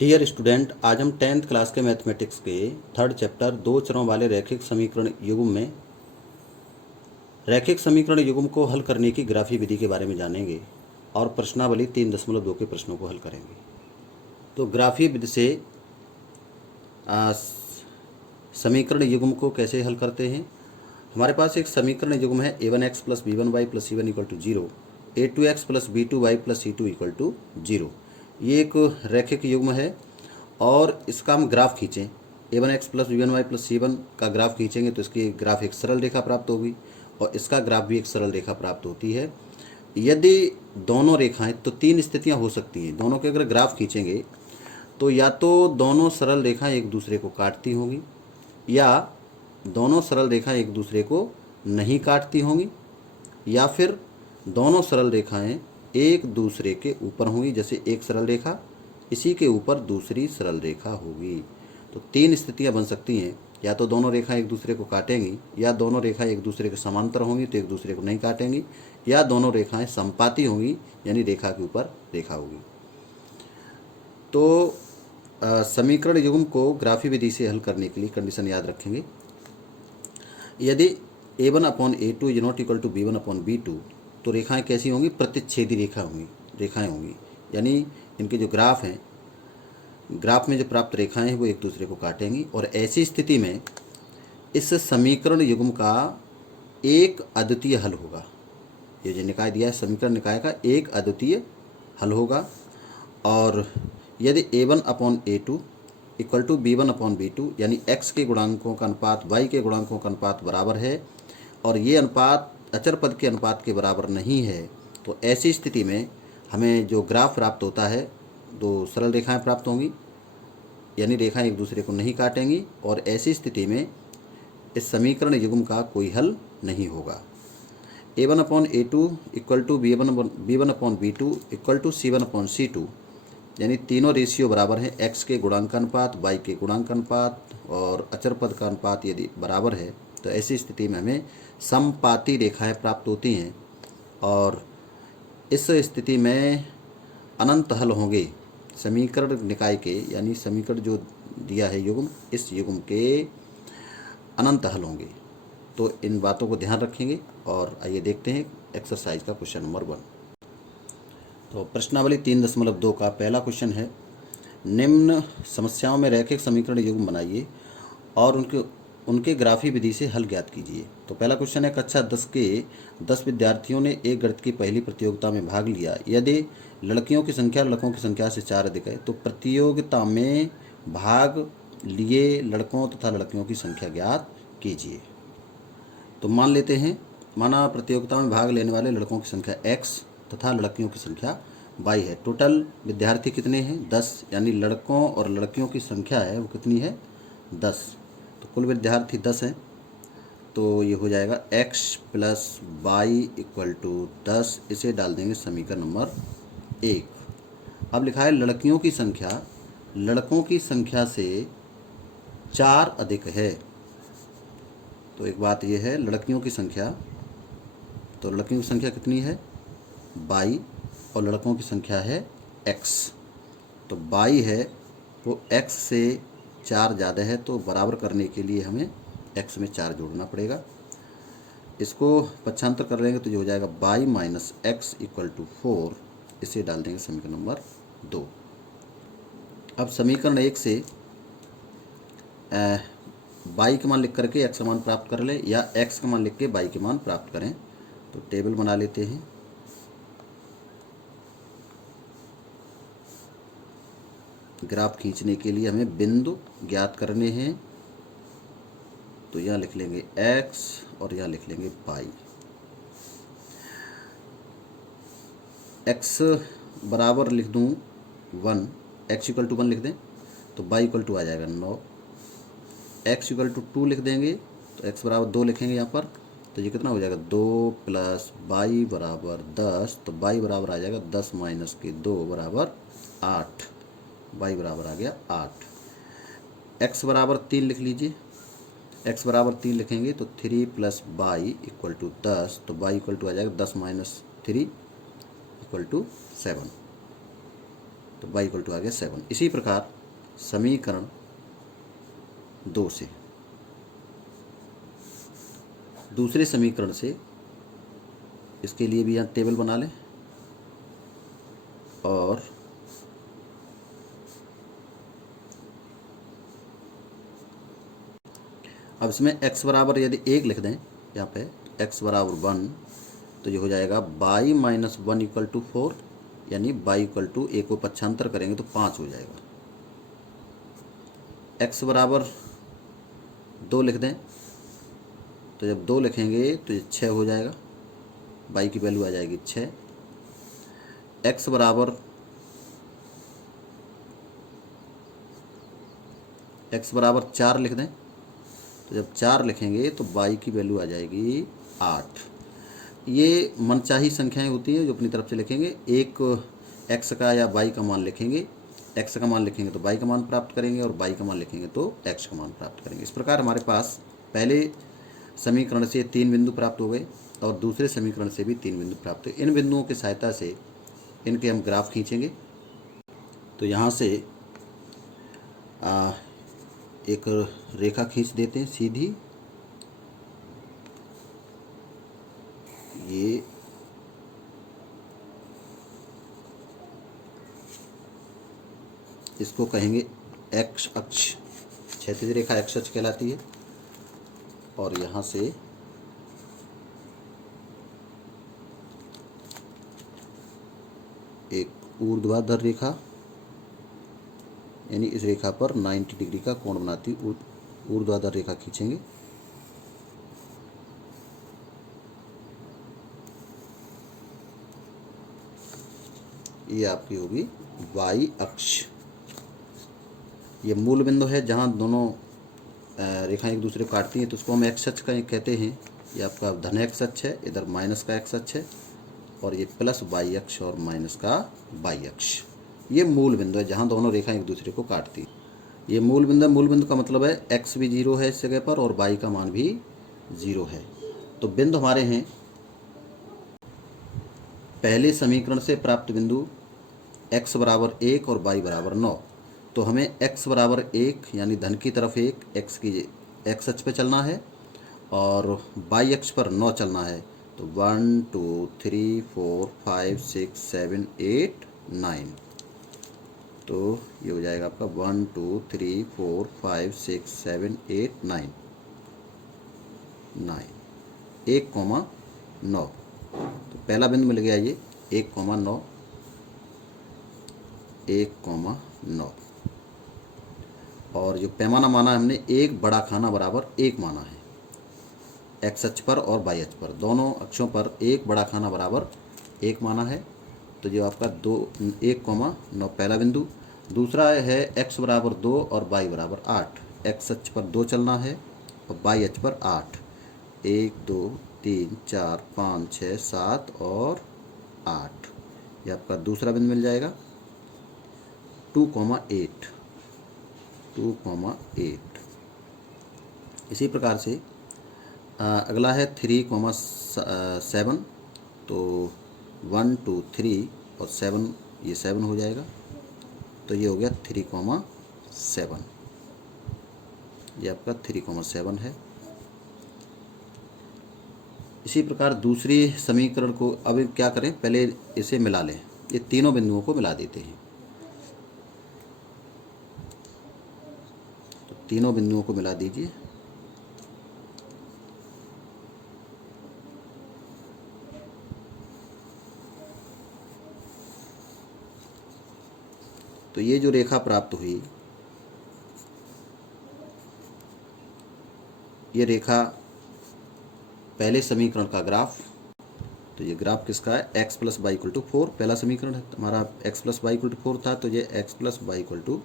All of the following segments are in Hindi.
डियर स्टूडेंट, आज हम 10th क्लास के मैथमेटिक्स के थर्ड चैप्टर दो चरों वाले रैखिक समीकरण युग्म में रैखिक समीकरण युग्म को हल करने की ग्राफी विधि के बारे में जानेंगे और प्रश्नावली 3.2 के प्रश्नों को हल करेंगे। तो ग्राफी विधि से समीकरण युग्म को कैसे हल करते हैं। हमारे पास एक समीकरण युग्म है a1x plus b1y plus c1 equal to 0, a2x plus b2y plus c2 equal to 0। ये एक रैखिक युग्म है और इसका हम ग्राफ खींचें, a1x plus b1y plus c1 का ग्राफ खींचेंगे तो इसकी ग्राफ एक सरल रेखा प्राप्त होगी और इसका ग्राफ भी एक सरल रेखा प्राप्त होती है। यदि दोनों रेखाएं, तो तीन स्थितियां हो सकती हैं। दोनों के अगर ग्राफ खींचेंगे तो या तो दोनों सरल रेखाएं एक दूसरे को काटती होंगी, या दोनों सरल रेखाएं एक दूसरे को नहीं काटती होंगी, या फिर दोनों सरल रेखाएं एक दूसरे के ऊपर होंगी। जैसे एक सरल रेखा, इसी के ऊपर दूसरी सरल रेखा होगी। तो तीन स्थितियां बन सकती हैं, या तो दोनों रेखाएं एक दूसरे को काटेंगी, या दोनों रेखाएं एक दूसरे के समांतर होंगी तो एक दूसरे को नहीं काटेंगी, या दोनों रेखाएं समपाती होंगी यानी रेखा के ऊपर रेखा होगी। तो समीकरण युग्म को ग्राफी विधि से हल करने के लिए कंडीशन याद रखेंगे। यदि a1 upon a2 is not equal to b1 upon b2, तो रेखाएं कैसी होंगी? प्रतिच्छेदी रेखाएं होंगी, यानी इनके जो ग्राफ हैं, ग्राफ में जो प्राप्त रेखाएं हैं वो एक दूसरे को काटेंगी। और ऐसी स्थिति में इस समीकरण युग्म का एक अद्वितीय हल होगा। ये जो निकाय दिया है, समीकरण निकाय का एक अद्वितीय हल होगा। और यदि a1 upon a2 equal to b1 upon b2, यानी x के गुणांकों का अनुपात y के गुणांकों का अनुपात बराबर है और ये अनुपात अचर पद के अनुपात के बराबर नहीं है, तो ऐसी स्थिति में हमें जो ग्राफ प्राप्त होता है, दो सरल रेखाएं प्राप्त होंगी, यानी रेखाएं एक दूसरे को नहीं काटेंगी। और ऐसी स्थिति में इस समीकरण युग्म का कोई हल नहीं होगा। a1 upon a2 equal to b1 upon b2 equal to c1 upon c2, यानी तीनों रेशियो बराबर हैं। x के गुणांक अनुपात, y के गुणांक अनुपात और अचर पद का अनुपात यदि बराबर है तो ऐसी स्थिति में हमें समपाती रेखाएं प्राप्त होती हैं और इस स्थिति में अनंत हल होंगे समीकरण निकाय के, यानी समीकरण जो दिया है युग्म, इस युग्म के अनंत हल होंगे। तो इन बातों को ध्यान रखेंगे और आइए देखते हैं एक्सरसाइज का क्वेश्चन नंबर 1। तो प्रश्नावली 3.2 का पहला क्वेश्चन है, निम्न समस्याओं में रैखिक समीकरण युग्म बनाइए और उनके ग्राफी विधि से हल ज्ञात कीजिए। तो पहला क्वेश्चन है, कक्षा 10 के 10 विद्यार्थियों ने एक गणित की पहली प्रतियोगिता में भाग लिया। यदि लड़कियों की संख्या लड़कों की संख्या से 4 अधिक है तो प्रतियोगिता में भाग लिए लड़कों तथा लड़कियों की संख्या ज्ञात कीजिए। तो मान लेते हैं, माना प्रतियोगिता में भाग लेने वाले लड़कों की संख्या x तथा लड़कियों की संख्या y है। टोटल विद्यार्थी कितने हैं? 10, यानी लड़कों और लड़कियों की संख्या है वो कितनी है? 10। तो कुल विद्यार्थी 10 हैं, तो ये हो जाएगा x plus y equal to 10। इसे डाल देंगे समीकरण नंबर 1। अब लिखा है लड़कियों की संख्या लड़कों की संख्या से 4 अधिक है। तो एक बात यह है, लड़कियों की संख्या, तो लड़कियों की संख्या कितनी है? 22 और लड़कों की संख्या है x। तो 22 है वो x से 4 ज़्यादा है, तो बराबर करने के लिए हमें x में 4 जोड़ना पड़ेगा। इसको पक्षांतर कर लेंगे तो ये हो जाएगा 22 माइनस x इक्वल टू 4। इसे डाल देंगे समीकरण नंबर 2। अब समीकरण 1 से y के मान लिख करके x का मान प्राप्त कर लें, या x का मान लिख के y के मान प्राप्त करें। तो टेबल बना लेते हैं। ग्राफ खींचने के लिए हमें बिंदु ज्ञात करने हैं, तो यहाँ लिख लेंगे x और यहाँ लिख लेंगे y। x बराबर लिख दूँ 1, x इक्वल टू 1 लिख दें तो y इक्वल टू आ जाएगा 9। x इक्वल टू 2 लिख देंगे तो x बराबर 2 लिखेंगे यहाँ पर, तो ये कितना हो जाएगा? 2 प्लस y बराबर 10। तो y बराबर आ जाएगा 10 माइनस के 2 बराबर 8। y बराबर आ गया 8। x बराबर 3 लिख लीजिए। x बराबर 3 लिखेंगे तो 3 प्लस y इक्वल टू 10। तो y इक्वल टू आ जाएगा 10 माइनस 3 इक्वल टू 7। तो y इक्वल टू आ गया 7। इसी प्रकार समीकरण 2 से, दूसरे समीकरण से, इसके लिए भी यहाँ टेबल बना लें और अब इसमें x बराबर यदि 1 लिख दें यहाँ पे, x बराबर 1, तो ये हो जाएगा y माइनस 1 इक्वल टू 4, यानी y इक्वल टू 1 को पक्षांतर करेंगे तो 5 हो जाएगा। x बराबर 2 लिख दें, तो जब 2 लिखेंगे तो ये 6 हो जाएगा, y की वैल्यू आ जाएगी 6। x बराबर 4 लिख दें, तो जब 4 लिखेंगे तो y की वैल्यू आ जाएगी 8। ये मनचाही संख्याएं होती हैं जो अपनी तरफ से लिखेंगे। एक x का या y का मान लिखेंगे, x का मान लिखेंगे तो y का मान प्राप्त करेंगे और y का मान लिखेंगे तो x का मान प्राप्त करेंगे। इस प्रकार हमारे पास पहले समीकरण से 3 बिंदु प्राप्त हो गए और दूसरे समीकरण से भी 3 बिंदु प्राप्त हुए। इन बिंदुओं की सहायता से इनके हम ग्राफ खींचेंगे। तो यहाँ से एक रेखा खींच देते हैं सीधी, ये इसको कहेंगे x अक्ष, क्षैतिज रेखा x अक्ष कहलाती है। और यहाँ से एक ऊर्ध्वाधर रेखा, यानी इस रेखा पर 90 डिग्री का कोण बनाती ऊर्ध्वाधर रेखा खींचेंगे। ये आपकी होगी y अक्ष। ये मूल बिंदु है जहाँ दोनों रेखाएं एक दूसरे को काटती हैं, तो उसको हम x अक्ष का कहते हैं। ये आपका धन x अक्ष है, इधर माइनस का x अक्ष है, और ये प्लस y अक्ष और माइनस का y अक्ष। ये मूल बिंदु है जहाँ दोनों रेखाएं एक दूसरे को काटती। ये मूल बिंदु है। मूल बिंदु का मतलब है x भी 0 है इस जगह पर और y का मान भी 0 है। तो बिंदु हमारे हैं पहले समीकरण से प्राप्त बिंदु x बराबर 1 और y बराबर 9। तो हमें x बराबर 1 यानी धन की तरफ 1 x अक्ष पे चलना है और y अक्ष पर 9 चलना है। तो 1 2 3 4 5 6 7 8 9, तो ये हो जाएगा आपका 1 2 3 4 5 6 7 8 9 9 1,9। तो पहला बिंदु मिल गया ये 1,9 1,9। और जो पैमाना माना है हमने, एक बड़ा खाना बराबर 1 माना है। x अक्ष पर और y अक्ष पर, दोनों अक्षों पर एक बड़ा खाना बराबर 1 माना है। तो जो आपका 1,9 पहला बिंदु। दूसरा है x बराबर 2 और y बराबर 8। x अक्ष पर 2 चलना है और y अक्ष पर 8। 1 2 3 4 5 6 7 और 8, ये आपका दूसरा बिंदु मिल जाएगा। 2,8 इसी प्रकार से अगला है 3,7। तो 1 2 3 और 7, ये 7 हो जाएगा। तो ये हो गया 3,7, ये आपका 3,7 है। इसी प्रकार दूसरी समीकरण को अब क्या करें, पहले इसे मिला लें। ये तीनों बिंदुओं को मिला देते हैं। तो तीनों बिंदुओं को मिला दीजिए। तो ये जो रेखा प्राप्त हुई, ये रेखा पहले समीकरण का ग्राफ। तो ये ग्राफ किसका है, x plus y equal to 4। पहला समीकरण है हमारा x plus y equal to 4 था, तो ये x plus y equal to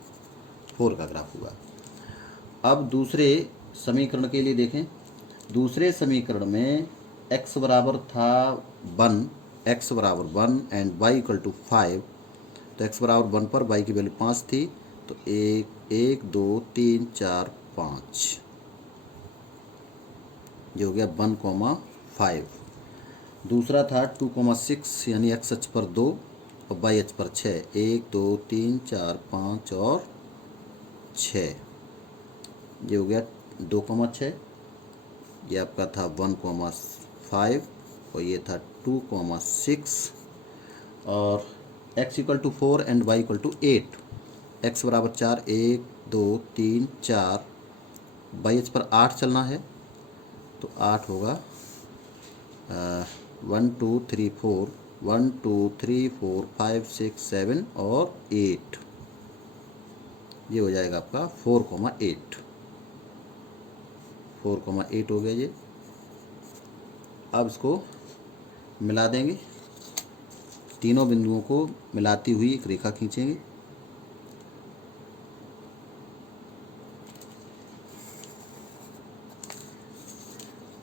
4 का ग्राफ हुआ। अब दूसरे समीकरण के लिए देखें। दूसरे समीकरण में x बराबर था 1, x बराबर 1 एंड y इक्वल टू 5। तो x बराबर 1 पर y की वैल्यू 5 थी। तो 1 2 3 4 5, ये हो गया 1,5। दूसरा था 2,6 यानी x अक्ष पर 2 और बाई अक्ष पर 6, 1 2 3 4 5 और 6, ये हो गया 2,6, ये आपका था 1,5 और ये था 2,6 और x equal to 4 and y equal to 8। x बराबर 4, 1 2 3 4, बाई अक्ष पर 8 चलना है तो 8 होगा 1 2 3 4, 1 2 3 4 5 6 7 और 8, ये हो जाएगा आपका 4,8, 4,8 हो गया ये। अब इसको मिला देंगे, तीनों बिंदुओं को मिलाती हुई एक रेखा खींचेंगे।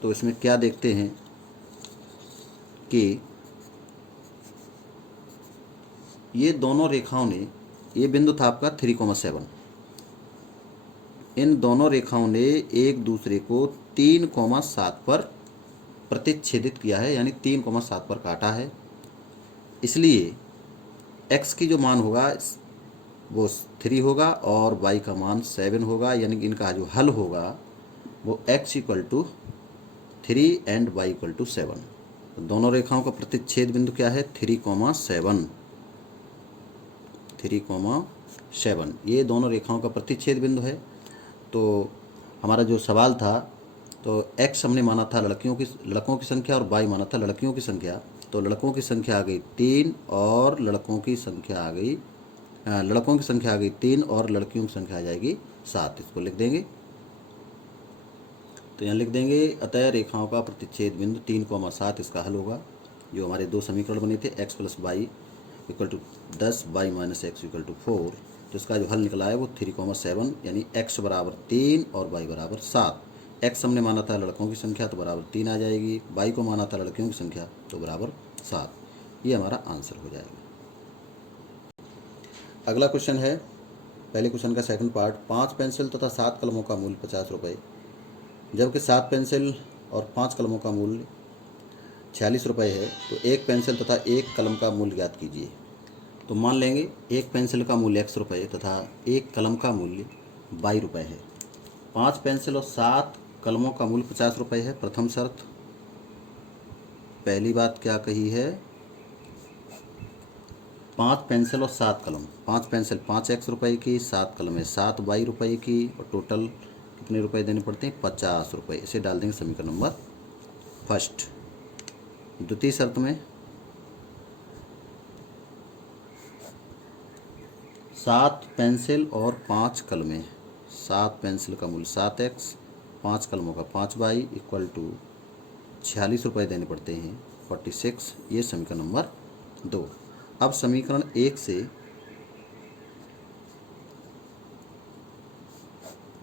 तो इसमें क्या देखते हैं कि ये दोनों रेखाओं ने, ये बिंदु था आपका 3,7, इन दोनों रेखाओं ने एक दूसरे को 3,7 पर प्रतिच्छेदित किया है, यानी 3,7 पर काटा है। इसलिए x की जो मान होगा वो 3 होगा और y का मान 7 होगा, यानी कि इनका जो हल होगा वो x equal to 3 and y equal to 7। तो दोनों रेखाओं का प्रतिच्छेद बिंदु क्या है? 3,7, 3,7, ये दोनों रेखाओं का प्रतिच्छेद बिंदु है। तो हमारा जो सवाल था, तो x हमने माना था लड़कों की संख्या और y माना था लड़कियों की संख्या। तो लड़कों की संख्या आ गई 3 और लड़कों की संख्या आ गई, लड़कों की संख्या आ गई 3 और लड़कियों की संख्या आ जाएगी 7। इसको लिख देंगे, तो यहाँ लिख देंगे अतः रेखाओं का प्रतिच्छेद बिंदु 3,7 इसका हल होगा। जो हमारे दो समीकरण बने थे x plus y equal to 10, y minus x equal to 4, तो इसका जो हल निकला है वो 3,7, यानी x बराबर 3 और y बराबर 7। x हमने माना था लड़कों की संख्या तो बराबर 3 आ जाएगी, y को माना था लड़कियों की संख्या तो बराबर 7। ये हमारा आंसर हो जाएगा। अगला क्वेश्चन है, पहले क्वेश्चन का सेकंड पार्ट। 5 पेंसिल तथा 7 कलमों का मूल्य 50 रुपये, जबकि 7 पेंसिल और 5 कलमों का मूल्य 46 रुपये है, तो एक पेंसिल तथा एक कलम का मूल्य ज्ञात कीजिए। तो मान लेंगे एक पेंसिल का मूल्य x रुपये तथा एक कलम का मूल्य y रुपये है। 5 पेंसिल और 7 कलमों का मूल्य 50 रुपये है। प्रथम शर्त, पहली बात क्या कही है? 5 पेंसिल और 7 कलम, 5 पेंसिल 5x रुपये की, 7 कलमें 7y रुपये की, और टोटल कितने रुपए देने पड़ते हैं? 50 रुपये। इसे डाल देंगे समीकरण नंबर फर्स्ट। द्वितीय शर्त में 7 पेंसिल और 5 कलमें, 7 पेंसिल का मूल्य 7x, 5 कलमों का 5y इक्वल टू 46 रुपये देने पड़ते हैं, 46। ये समीकरण नंबर 2। अब समीकरण 1 से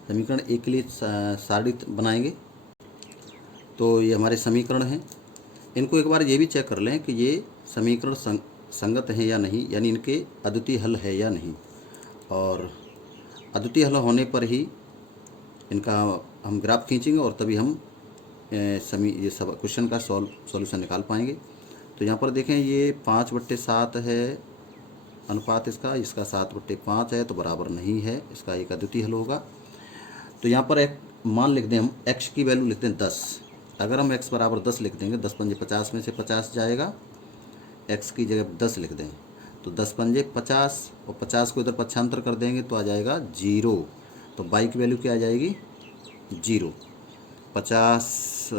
समीकरण 1 के लिए सारणी बनाएंगे। तो ये हमारे समीकरण हैं, इनको एक बार ये भी चेक कर लें कि ये समीकरण संगत हैं या नहीं, यानी इनके अद्वितीय हल है या नहीं। और अद्वितीय हल होने पर ही इनका हम ग्राफ खींचेंगे और तभी हम ये सब क्वेश्चन का सॉल्यूशन निकाल पाएंगे। तो यहाँ पर देखें, ये 5/7 है अनुपात इसका 7/5 है, तो बराबर नहीं है, इसका एक अद्वितीय हल होगा। तो यहाँ पर एक मान लिख दें हम, x की वैल्यू लिख दें 10। अगर हम x बराबर 10 लिख देंगे, 10 पंजे 50 में से 50 जाएगा, x की जगह 10 लिख दें तो 10 पंजे 50 और 50 को इधर पक्षांतर कर देंगे तो आ जाएगा 0। तो y की वैल्यू क्या आ जाएगी? 0। 50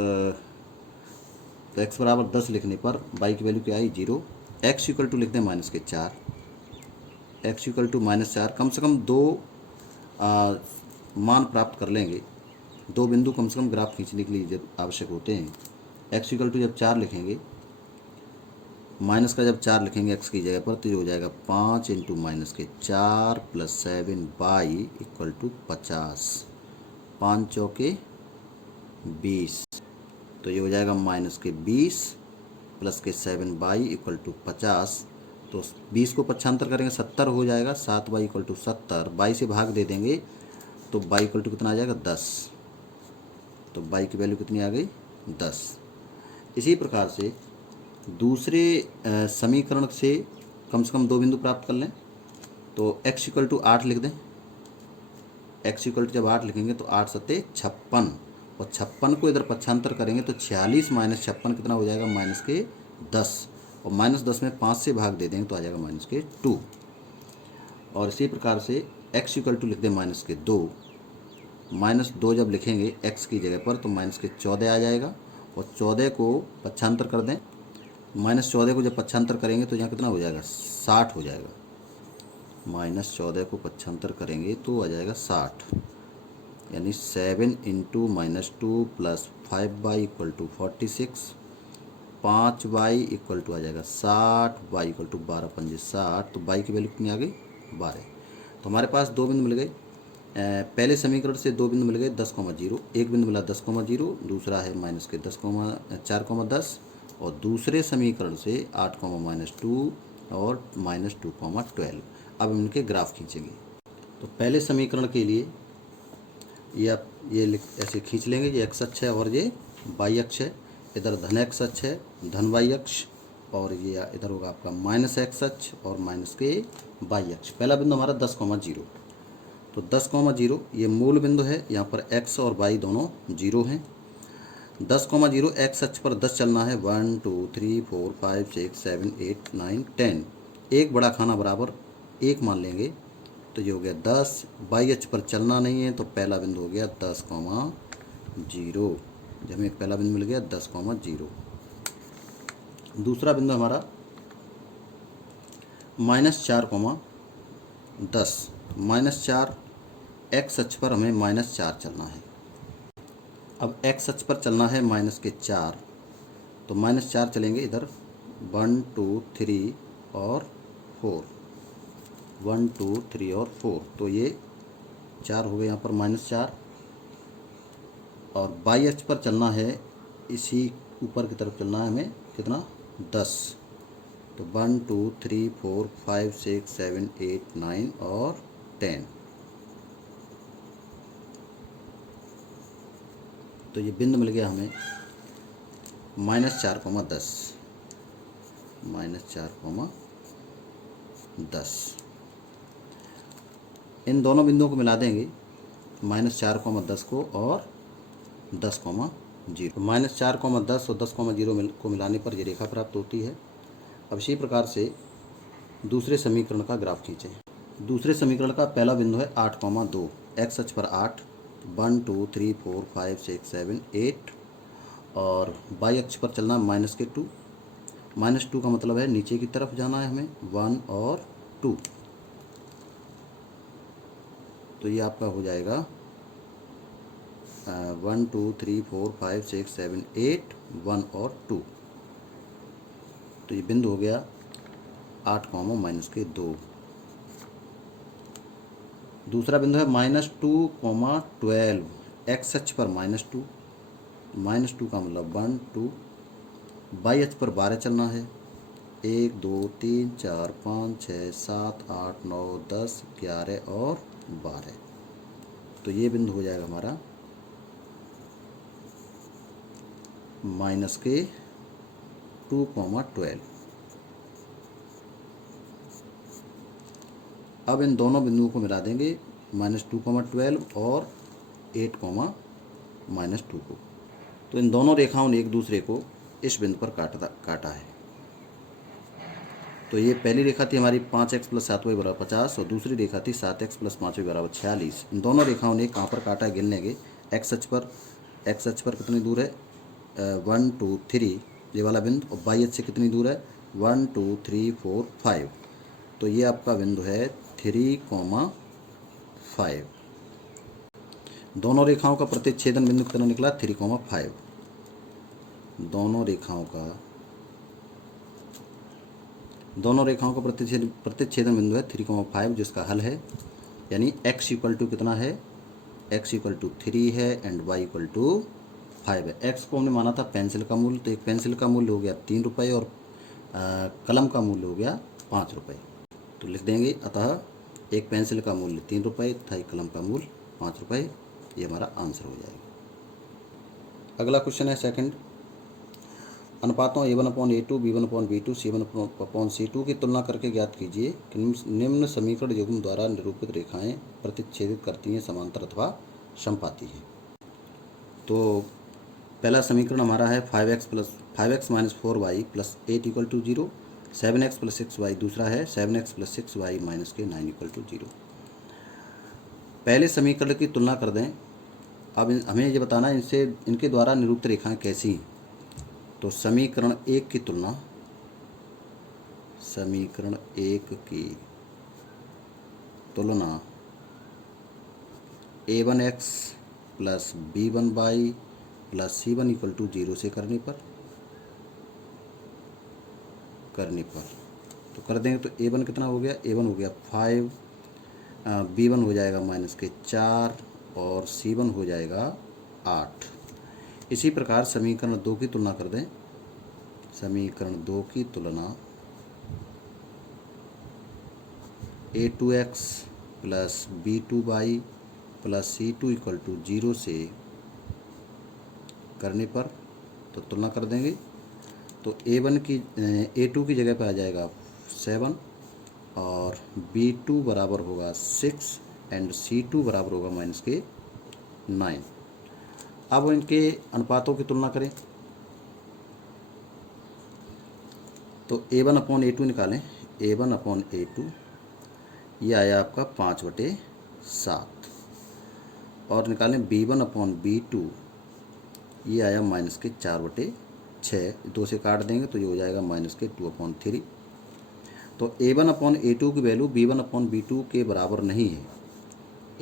तो x बराबर 10 लिखने पर y की वैल्यू क्या आई? 0। x इक्वल टू लिख दें -4, x इक्वल टू -4। कम से कम 2 मान प्राप्त कर लेंगे, 2 बिंदु कम से कम ग्राफ खींचने के लिए जब आवश्यक होते हैं। x इक्वल टू जब 4 लिखेंगे, माइनस का जब 4 लिखेंगे x की जगह पर, तो ये हो जाएगा 5 into -4 plus 7y equal to 50, 5 चौके 20, तो ये हो जाएगा -20 प्लस के 7y इक्वल टू 50। तो 20 को पक्षांतर करेंगे 70 हो जाएगा, 7y इक्वल टू 70, y से भाग दे देंगे तो y इक्वल टू कितना आ जाएगा? 10। तो y की वैल्यू कितनी आ गई? 10। इसी प्रकार से दूसरे समीकरण से कम से कम दो बिंदु प्राप्त कर लें। तो x इक्वल टू 8 लिख दें। x इक्वल टू जब 8 लिखेंगे तो 8 सत्ते 56, और 56 को इधर पक्षांतर करेंगे तो 46 माइनस 56 कितना हो जाएगा, माइनस के 10, और माइनस 10 में 5 से भाग दे देंगे तो आ जाएगा माइनस के 2। और इसी प्रकार से x इक्वल टू लिख दें माइनस के 2। माइनस 2 जब लिखेंगे x की जगह पर तो माइनस के 14 आ जाएगा, और 14 को पक्षांतर कर दें। माइनस 14 को जब पक्षांतर करेंगे तो यहाँ कितना हो जाएगा, 60 हो जाएगा। माइनस 14 को पक्षांतर करेंगे तो आ जाएगा 60, यानी 7 into minus 2 plus 5y equal to 46, 5y equal to आ जाएगा 60, y इक्वल टू 12 पंजे 60, तो y की वैल्यू कितनी आ गई, 12। तो हमारे पास दो बिंदु मिल गए। पहले समीकरण से दो बिंदु मिल गए 10,0, एक बिंदु मिला 10,0, दूसरा है माइनस के 4,10, और दूसरे समीकरण से 8, -2 और -2,12। अब इनके ग्राफ खींचेंगे। तो पहले समीकरण के लिए ये ऐसे खींच लेंगे, ये x अक्ष है और ये y अक्ष है। इधर धन x अक्ष है, धन y अक्ष, और ये इधर होगा आपका माइनस x अक्ष और माइनस के y अक्ष। पहला बिंदु हमारा 10,0, तो 10,0 ये मूल बिंदु है। यहाँ पर x और y दोनों 0 हैं। 10,0 x अक्ष पर 10 चलना है, 1 2 3 4 5 6 7 8 9 10। एक बड़ा खाना बराबर 1 मान लेंगे तो ये हो गया 10। y अक्ष पर चलना नहीं है तो पहला बिंदु हो गया 10,0, जब हमें पहला बिंदु मिल गया 10,0। दूसरा बिंदु हमारा -4,10, -4 x अक्ष पर हमें -4 चलना है। अब x अक्ष पर चलना है माइनस के 4, तो -4 चलेंगे इधर 1 2 3 और 4, 1 2 3 और 4, तो ये 4 हो गए यहाँ पर -4। और y अक्ष पर चलना है, इसी ऊपर की तरफ चलना है हमें कितना, 10, तो 1 2 3 4 5 6 7 8 9 और 10। तो ये बिंदु मिल गया हमें -4,10, -4,10। इन दोनों बिंदुओं को मिला देंगे, -4,10 को और 10,0। -4,10 और 10,0 को मिलाने पर ये रेखा प्राप्त होती है। अब इसी प्रकार से दूसरे समीकरण का ग्राफ खींचें। दूसरे समीकरण का पहला बिंदु है 8,2, x अक्ष पर 8, 1 2 3 4 5 6 7 8, और y अक्ष पर चलना माइनस के 2, -2 का मतलब है नीचे की तरफ जाना है हमें, 1 और 2। तो ये आपका हो जाएगा 1 2 3 4 5 6 7 8, 1 और 2। तो ये बिंदु हो गया 8, -2। दूसरा बिंदु है -2,12, x अक्ष पर -2, -2 का मतलब 1 2, y अक्ष पर 12 चलना है, 1 2 3 4 5 6 7 8 9 10 11 और 12। तो ये बिंदु हो जाएगा हमारा -2,12। अब इन दोनों बिंदुओं को मिला देंगे, -2,12 और 8, -2 को। तो इन दोनों रेखाओं ने एक दूसरे को इस बिंदु पर काटा है। तो ये पहली रेखा थी हमारी 5x + 7y = 50, और दूसरी रेखा थी 7x + 5y = 46। इन दोनों रेखाओं ने कहाँ पर काटा है, गिन लेंगे। x अक्ष पर कितनी दूर है, 1 2 3 ये वाला बिंदु, और y अक्ष से कितनी दूर है, 1 2 3 4 5। तो ये आपका बिंदु है 3,5। दोनों रेखाओं का प्रतिच्छेदन बिंदु कितना निकला, 3,5। दोनों रेखाओं का प्रतिच्छेदन बिंदु है 3,5, जिसका हल है, यानी x इक्वल टू कितना है, x इक्वल टू 3 है एंड y इक्वल टू 5 है। x को हमने माना था पेंसिल का मूल्य, तो एक पेंसिल का मूल्य हो गया 3 रुपये और कलम का मूल्य हो गया 5 रुपये। तो लिख देंगे, अतः एक पेंसिल का मूल्य 3 रुपये तथा एक कलम का मूल्य 5 रुपये। ये हमारा आंसर हो जाएगा। अगला क्वेश्चन है सेकंड, अनुपातों A1/A2, B1/B2, C1/C2 की तुलना करके ज्ञात कीजिए कि निम्न समीकरण युग्म द्वारा निरूपित रेखाएं प्रतिच्छेदित करती हैं, समांतर अथवा समपाती हैं। तो पहला समीकरण हमारा है 5x minus 4y plus 8 equal to 0, 7x plus 6y दूसरा है 7x प्लस 6y माइनस के 9 इक्वल टू 0। पहले समीकरण की तुलना कर दें। अब हमें ये बताना है इनसे इनके द्वारा निरूपित रेखाएं कैसी हैं। तो समीकरण 1 की तुलना, समीकरण 1 की तुलना a1x plus b1y plus c1 equal to 0 से करने पर तो कर देंगे। तो a1 कितना हो गया, a1 हो गया 5, b1 हो जाएगा माइनस के 4 और c1 हो जाएगा 8। इसी प्रकार समीकरण 2 की तुलना कर दें। समीकरण 2 की तुलना a2x plus b2y plus c2 equal to 0 से करने पर तो तुलना कर देंगे। तो a2 की जगह पे आ जाएगा 7 और b2 बराबर होगा 6 एंड c2 बराबर होगा माइनस के 9। अब इनके अनुपातों की तुलना करें। तो a1/a2 निकालें। a1/a2 ये आया आपका 5/7 और निकालें b1/b2 ये आया माइनस के 4/6। 2 से काट देंगे तो ये हो जाएगा माइनस के 2/3। तो a1/a2 की वैल्यू b1/b2 के बराबर नहीं है।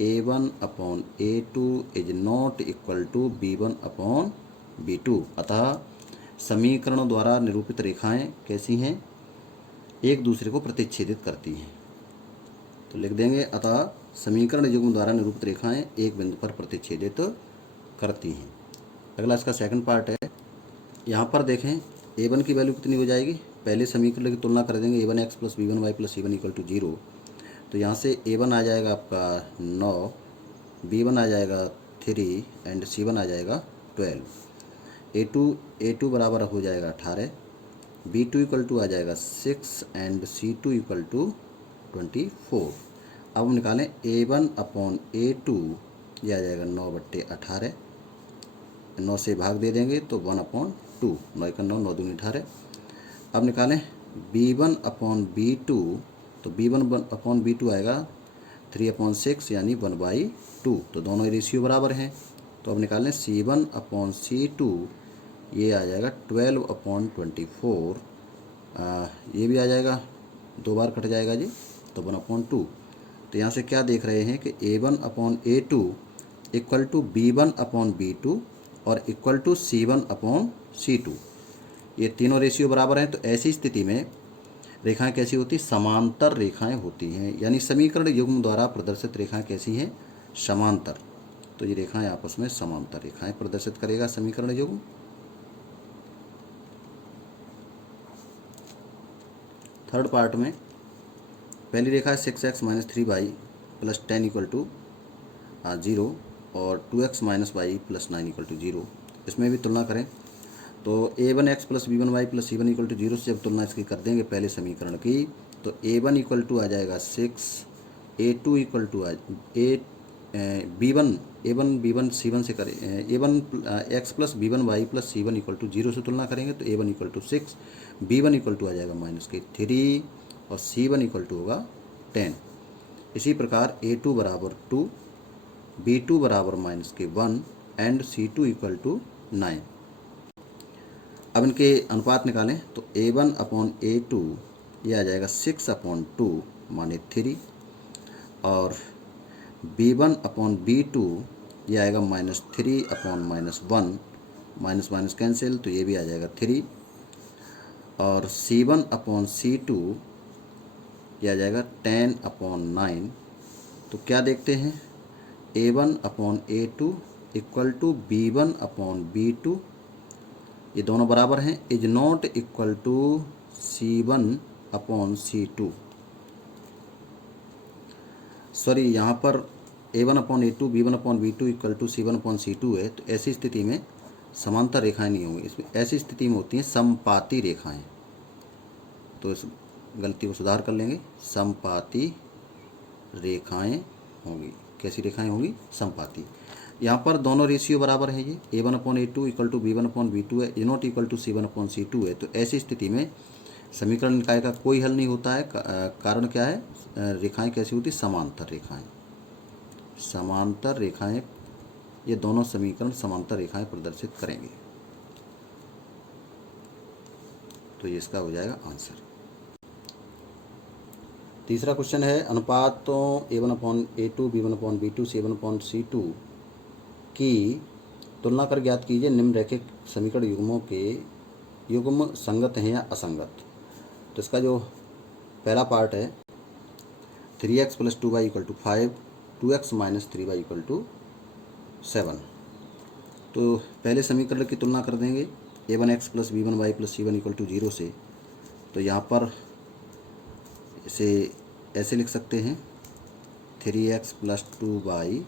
a1/a2 is not equal to b1/b2। अतः समीकरणों द्वारा निरूपित रेखाएं कैसी हैं, एक दूसरे को प्रतिच्छेदित करती हैं। तो लिख देंगे अतः समीकरण युग्म द्वारा निरूपित रेखाएं एक बिंदु पर प्रतिच्छेदित करती हैं। अगला इसका सेकंड पार्ट है। यहाँ पर देखें a1 की वैल्यू कितनी हो जाएगी, पहले समीकरण की तुलना कर देंगे। a1x plus b1y plus c1 equal to 0। तो यहाँ से a1 आ जाएगा आपका 9, b1 आ जाएगा 3 एंड c1 आ जाएगा 12। a2 बराबर हो जाएगा 18, b2 इक्वल टू आ जाएगा 6 एंड c2 इक्वल टू 24। अब हम निकालें a1/a2 ये आ जाएगा 9/18। 9 से भाग दे देंगे तो 1/2, 9 का 9, 9 दूनी 18। अब निकालें b1/b2। तो b1/b2 आएगा 3/6 यानी 1/2। तो दोनों रेशियो बराबर हैं। तो अब निकालें c1/c2 ये आ जाएगा 12/24। ये भी आ जाएगा, 2 बार कट जाएगा जी, तो 1/2। तो यहाँ से क्या देख रहे हैं कि a1/a2 इक्वल टू b1/b2 और इक्वल टू c1/c2। ये तीनों रेशियो बराबर हैं। तो ऐसी स्थिति में रेखाएं कैसी होती, समांतर रेखाएं होती हैं। यानी समीकरण युग्म द्वारा प्रदर्शित रेखाएं कैसी हैं, समांतर। तो ये रेखाएं आपस में समांतर रेखाएं प्रदर्शित करेगा समीकरण युग्म। थर्ड पार्ट में पहली रेखा है 6x minus 3y plus 10 equal to 0 और 2x minus y plus 9 equal to 0। इसमें भी तुलना करें। तो a1x plus b1y plus c1 equal to 0 से जब तुलना इसकी कर देंगे पहले समीकरण की, तो a1 इक्वल टू आ जाएगा 6, a2 equal to b1 c1 से करें a1x plus b1y plus c1 equal to 0 से तुलना करेंगे तो a1 equal to 6, b1 equal to आ जाएगा माइनस के 3 और c1 इक्वल टू होगा 10। इसी प्रकार a2 बराबर 2, b2 बराबर माइनस के 1 एंड c2 इक्वल टू 9। अब इनके अनुपात निकालें। तो a1/a2 ये आ जाएगा 6/2 माने 3 और b1/b2 ये आएगा -3/-1, माइनस माइनस कैंसिल तो ये भी आ जाएगा 3 और c1/c2 ये आ जाएगा 10/9। तो क्या देखते हैं, a1/a2 इक्वल टू b1/b2 ये दोनों बराबर हैं, is not equal to c1/c2। Sorry, यहाँ पर a1/a2 b1/b2 equal to c1/c2 है। तो ऐसी स्थिति में समांतर रेखाएं नहीं होंगी, इसमें ऐसी स्थिति में होती हैं समपाती रेखाएं। तो इस गलती को सुधार कर लेंगे, समपाती रेखाएं होंगी। कैसी रेखाएं होंगी? समपाती। यहाँ पर दोनों रेशियो बराबर है, ये A1/A2 इक्वल टू B1/B2 है, A0 इक्वल टू C1/C2 है। तो ऐसी स्थिति में समीकरण निकाय का कोई हल नहीं होता है। कारण क्या है? रेखाएं कैसी होती? समांतर रेखाएं। समांतर रेखाएं, ये दोनों समीकरण समांतर रेखाएं प्रदर्शित करेंगे। तो ये इसका हो जाएगा आंसर। तीसरा क्वेश्चन है, अनुपातों A1/A2 B1/B2 C1/C2 की तुलना कर ज्ञात कीजिए निम्नलिखित समीकरण युग्मों के युग्म संगत हैं या असंगत। तो इसका जो पहला पार्ट है 3x + 2y = 5, 2x - 3y = 7। तो पहले समीकरण की तुलना कर देंगे A1x + B1y + C1 = 0 से। तो यहाँ पर इसे ऐसे लिख सकते हैं 3x + 2y -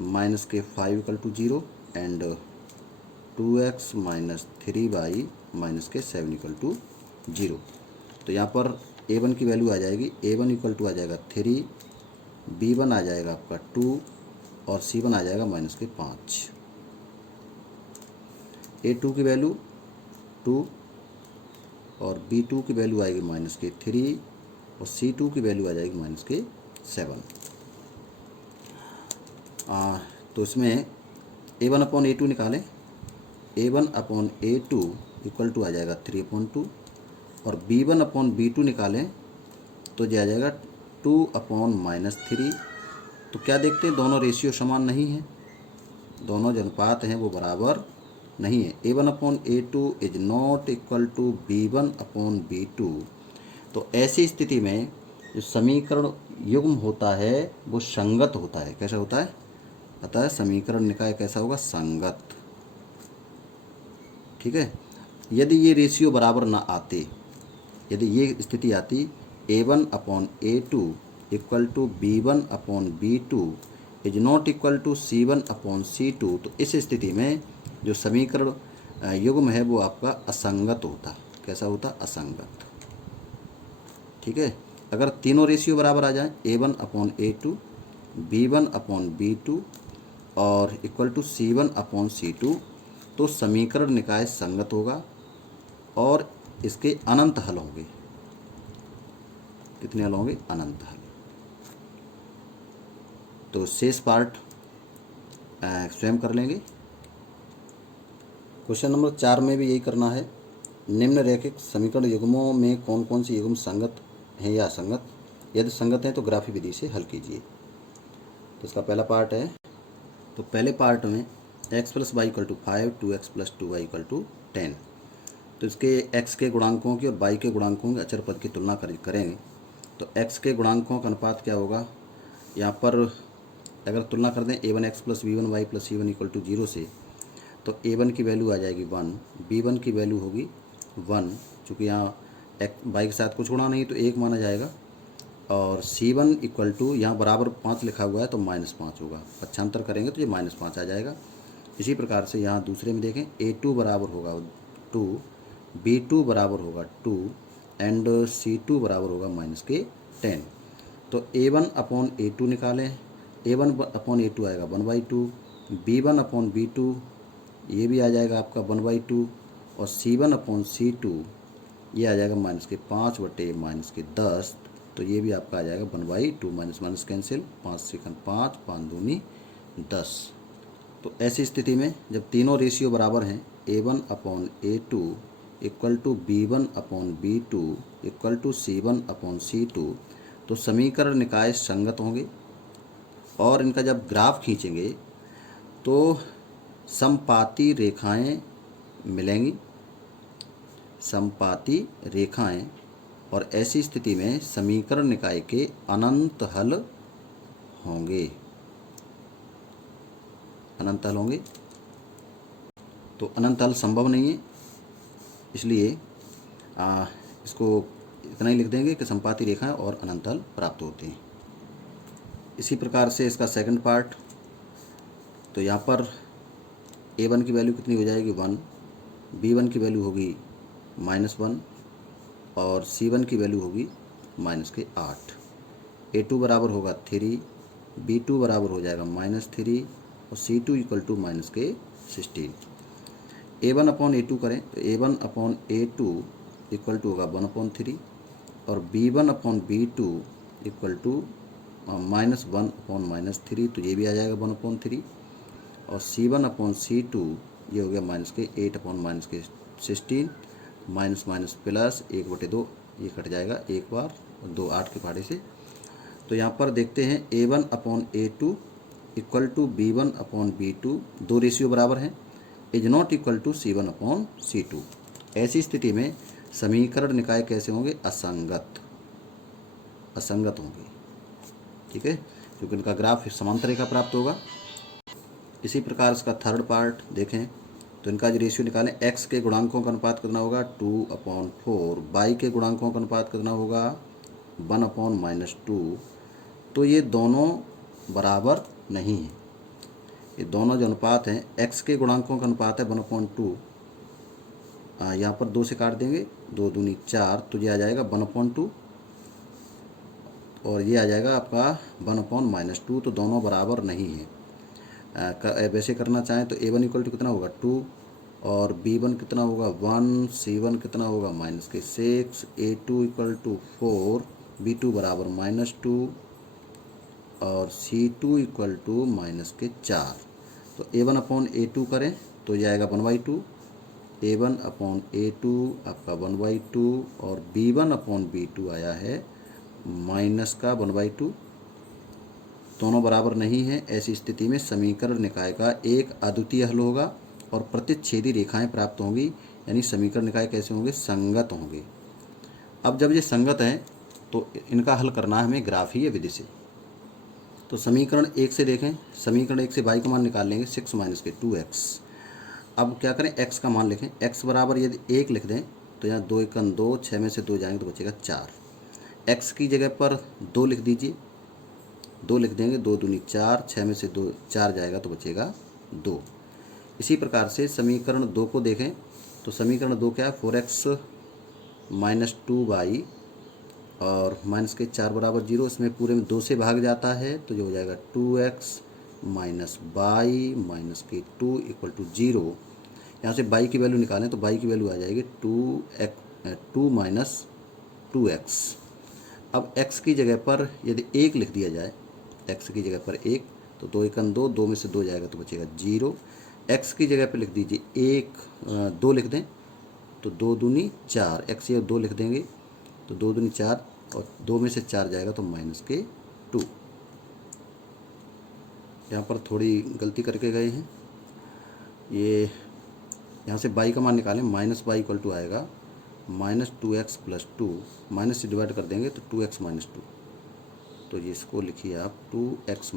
-5 = 0 and 2x - 3y - 7 = 0। तो यहाँ पर A1 की वैल्यू आ जाएगी, A1 = आ जाएगा 3, B1 आ जाएगा आपका 2 और C1 आ जाएगा -5। A2 की वैल्यू 2 और B2 की वैल्यू आएगी -3 और C2 की वैल्यू आ जाएगी -7। तो इसमें A1/A2 निकालें। A1/A2 इक्वल टू आ जाएगा 3/2 और B1/B2 निकालें तो जो आ जाएगा 2/-3। तो क्या देखते हैं, दोनों रेशियो समान नहीं है, दोनों जो अनुपात हैं वो बराबर नहीं है। A1/A2 is not equal to B1/B2। तो ऐसी स्थिति में जो समीकरण युग्म होता है वो संगत होता है। कैसा होता है? अतः समीकरण निकाय कैसा होगा? संगत। ठीक है। यदि ये रेशियो बराबर ना आते, यदि ये स्थिति आती A1/A2 equal to B1/B2 is not equal to C1/C2, तो इस स्थिति में जो समीकरण युग्म है वो आपका असंगत होता। कैसा होता? असंगत। ठीक है। अगर तीनों रेशियो बराबर आ जाए A1/A2, B1/B2 और इक्वल टू C1/C2, तो समीकरण निकाय संगत होगा और इसके अनंत हल होंगे। कितने हल होंगे? अनंत हल। तो शेष पार्ट स्वयं कर लेंगे। क्वेश्चन नंबर 4 में भी यही करना है। निम्नलिखित समीकरण युग्मों में कौन कौन सी युग्म संगत हैं या असंगत? यदि संगत हैं तो ग्राफी विधि से हल कीजिए। तो इसका पहला पार्ट है, तो पहले पार्ट में x + y = 5, 2x + 2y = 10। तो इसके x के गुणांकों की और y के गुणांकों के अचर पद की तुलना करेंगे। तो x के गुणांकों का अनुपात क्या होगा? यहाँ पर अगर तुलना कर दें A1x + B1y + C1 = 0 से, तो A1 की वैल्यू आ जाएगी 1, B1 की वैल्यू होगी 1, चूँकि यहाँ y के साथ कुछ गुणा नहीं तो 1 माना जाएगा, और C1 इक्वल टू यहाँ बराबर 5 लिखा हुआ है तो -5 होगा। पक्षांतर करेंगे तो ये -5 आ जाएगा। इसी प्रकार से यहाँ दूसरे में देखें A2 बराबर होगा 2, B2 बराबर होगा 2 एंड C2 बराबर होगा -10। तो A1/A2 निकालें। A1/A2 आएगा 1/2, B1/B2 ये भी आ जाएगा आपका 1/2 और C1/C2 ये आ जाएगा -5/-10। तो ये भी आपका आ जाएगा 1/2, माइनस कैंसिल, 5 सेकंड 5, 5 दूनी 10। तो ऐसी स्थिति में जब तीनों रेशियो बराबर हैं A1/A2 equal to B1/B2 equal to C1/C2, तो समीकरण निकाय संगत होंगे और इनका जब ग्राफ खींचेंगे तो समपाती रेखाएं मिलेंगी, समपाती रेखाएं, और ऐसी स्थिति में समीकरण निकाय के अनंत हल होंगे। अनंत हल होंगे। तो अनंत हल संभव नहीं है, इसलिए इसको इतना ही लिख देंगे कि समपाती रेखाएं और अनंत हल प्राप्त होते हैं। इसी प्रकार से इसका सेकंड पार्ट, तो यहाँ पर A1 की वैल्यू कितनी हो जाएगी 1, B1 की वैल्यू होगी -1 और C1 की वैल्यू होगी -8। A2 बराबर होगा 3, B2 बराबर हो जाएगा -3 और C2 equal to -16। A1 upon A2 करें तो A1 upon A2 equal to होगा 1/3 और B1 upon B2 equal to -1 upon -3, तो ये भी आ जाएगा 1/3 और C1 अपॉन C2 ये हो गया -8 अपॉन -16, माइनस माइनस प्लस 1/2, ये कट जाएगा एक बार 2 8 के पहाड़े से। तो यहाँ पर देखते हैं A1 upon A2 equal to B1 upon B2, दो रेशियो बराबर हैं, is not equal to C1 upon C2। ऐसी स्थिति में समीकरण निकाय कैसे होंगे? असंगत होंगे। ठीक है, क्योंकि इनका ग्राफ समांतर रेखा प्राप्त होगा। इसी प्रकार इसका थर्ड पार्ट देखें तो इनका जो रेशियो निकालें, x के गुणांकों का अनुपात कितना होगा 2/4, y के गुणांकों का अनुपात कितना होगा 1/-2। तो ये दोनों बराबर नहीं हैं। ये दोनों जो अनुपात हैं, x के गुणांकों का अनुपात है 1/2, यहाँ पर 2 से काट देंगे, 2 दूनी 4, तो ये आ जाएगा 1/2 और ये आ जाएगा आपका 1/-2, तो दोनों बराबर नहीं हैं। वैसे करना चाहें तो A1 इक्वल टू कितना होगा 2 और B1 कितना होगा 1, C1 कितना होगा -6, A2 इक्वल टू 4, B2 बराबर -2 और C2 इक्वल टू -4। तो A1 अपॉन A2 करें तो ये आएगा 1/2, A1 अपॉन A2 आपका 1/2 और B1 अपॉन B2 आया है -1/2। दोनों बराबर नहीं हैं। ऐसी स्थिति में समीकरण निकाय का एक अद्वितीय हल होगा और प्रतिच्छेदी रेखाएं प्राप्त होंगी, यानी समीकरण निकाय कैसे होंगे? संगत होंगे। अब जब ये संगत हैं तो इनका हल करना है हमें ग्राफीय विधि से। तो समीकरण 1 से देखें, समीकरण 1 से y का मान निकाल लेंगे 6 - 2x। अब क्या करें, x का मान लिखें, x बराबर यदि 1 लिख दें तो यहाँ 2 × 2, 6 में से 2 जाएंगे तो बचेगा 4। x की जगह पर 2 लिख दीजिए, 2 लिख देंगे, 2 दूनी 4, 6 में से 2 4 जाएगा तो बचेगा 2। इसी प्रकार से समीकरण 2 को देखें तो समीकरण 2 क्या है 4x - 2y और -4 बराबर 0। इसमें पूरे में 2 से भाग जाता है तो जो हो जाएगा 2x - y - 2 इक्वल टू 0। यहाँ से y की वैल्यू निकालें तो y की वैल्यू आ जाएगी 2 - 2x। अब x की जगह पर यदि 1 लिख दिया जाए, x की जगह पर 1, तो 2 × 2, 2 में से 2 जाएगा तो बचेगा 0। x की जगह पर लिख दीजिए 2 लिख दें तो 2 दूनी 4, x या 2 लिख देंगे तो 2 दूनी 4 और 2 में से 4 जाएगा तो -2। यहाँ पर थोड़ी गलती करके गए हैं। ये यहाँ से y का मान निकालें, -y इक्वल टू आएगा -2x + 2, माइनस से डिवाइड कर देंगे तो 2x - 2, तो ये इसको लिखिए आप 2x -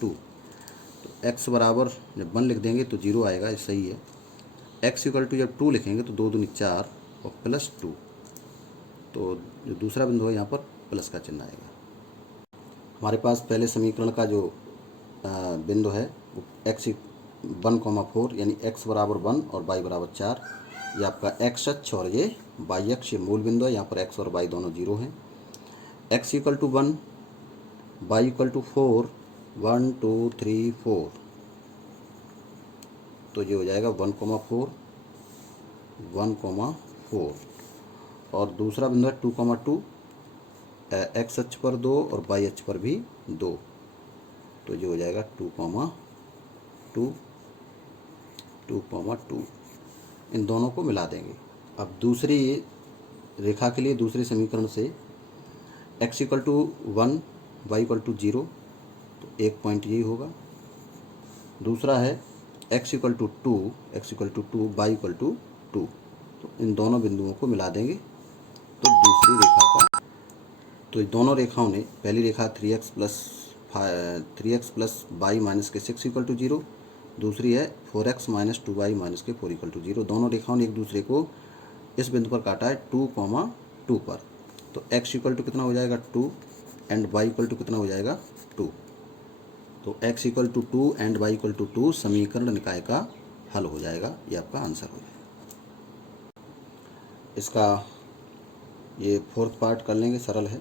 2। तो x बराबर जब 1 लिख देंगे तो 0 आएगा, ये सही है। x इक्वल टू जब 2 लिखेंगे तो 2 दूनी 4 और +2, तो जो दूसरा बिंदु है यहाँ पर प्लस का चिन्ह आएगा। हमारे पास पहले समीकरण का जो बिंदु है वो x 1,4 यानी x बराबर 1 और y बराबर 4, ये आपका x अक्ष और ये y अक्ष, ये मूल बिंदु है। यहाँ पर x और y दोनों 0 हैं। x equal to 1, y equal to 4, 1 2 3 4, तो ये हो जाएगा 1,4 1,4 और दूसरा बिंदु है 2,2, x अक्ष पर 2 और y अक्ष पर भी 2, तो ये हो जाएगा 2,2 2,2। इन दोनों को मिला देंगे। अब दूसरी रेखा के लिए दूसरे समीकरण से x equal to 1, y equal to 0, तो एक पॉइंट यही होगा। दूसरा है x equal to 2, y equal to 2, तो इन दोनों बिंदुओं को मिला देंगे तो दूसरी रेखा का, तो दोनों रेखाओं ने, पहली रेखा 3x + y - 6 इक्वल टू 0, दूसरी है 4x - 2y - 4 इक्वल टू 0। दोनों रेखाओं ने एक दूसरे को इस बिंदु पर काटा है 2,2 पर। तो x इक्वल टू कितना हो जाएगा 2 एंड y इक्वल टू कितना हो जाएगा 2। तो x equal to 2 and y equal to 2 समीकरण निकाय का हल हो जाएगा, ये आपका आंसर हो जाएगा। इसका ये फोर्थ पार्ट कर लेंगे, सरल है।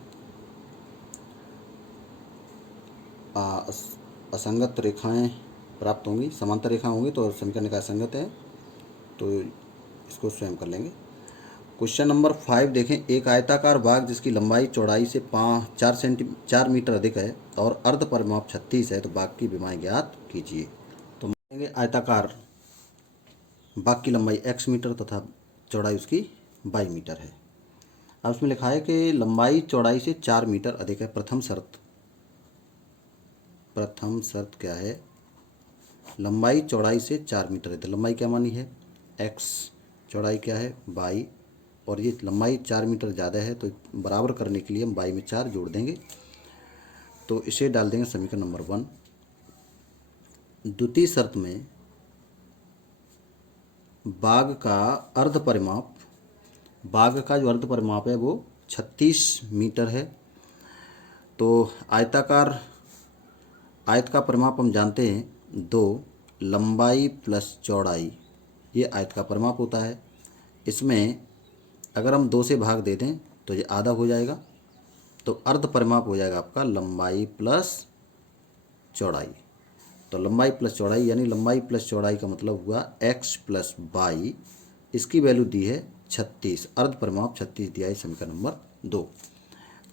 असंगत रेखाएं प्राप्त होंगी, समांतर रेखा होंगी तो समीकरण का असंगत है, तो इसको स्वयं कर लेंगे। क्वेश्चन नंबर 5 देखें। एक आयताकार बाग जिसकी लंबाई चौड़ाई से 4 मीटर अधिक है और अर्ध परिमाप 36 है, तो बाग की विमाएं ज्ञात कीजिए। तो मानेंगे आयताकार बाग की लंबाई x मीटर तथा चौड़ाई उसकी 22 मीटर है। अब उसमें लिखा है कि लंबाई चौड़ाई से 4 मीटर अधिक है। प्रथम शर्त क्या है? लंबाई चौड़ाई से 4 मीटर है, तो लंबाई क्या मानी है? x, चौड़ाई क्या है? 22, और ये लंबाई 4 मीटर ज़्यादा है, तो बराबर करने के लिए हम 22 में 4 जोड़ देंगे, तो इसे डाल देंगे समीकरण नंबर 1। द्वितीय शर्त में बाग का जो अर्ध परिमाप है वो 36 मीटर है। तो आयत का परिमाप हम जानते हैं 2, लंबाई प्लस चौड़ाई, ये आयत का परिमाप होता है। इसमें अगर हम 2 से भाग दे दें तो ये आधा हो जाएगा, तो अर्ध परिमाप हो जाएगा आपका लंबाई प्लस चौड़ाई। तो लंबाई प्लस चौड़ाई यानी लंबाई प्लस चौड़ाई का मतलब हुआ x प्लस 22, इसकी वैल्यू दी है 36, अर्ध परिमाप 36 दिया है समीकरण नंबर 2।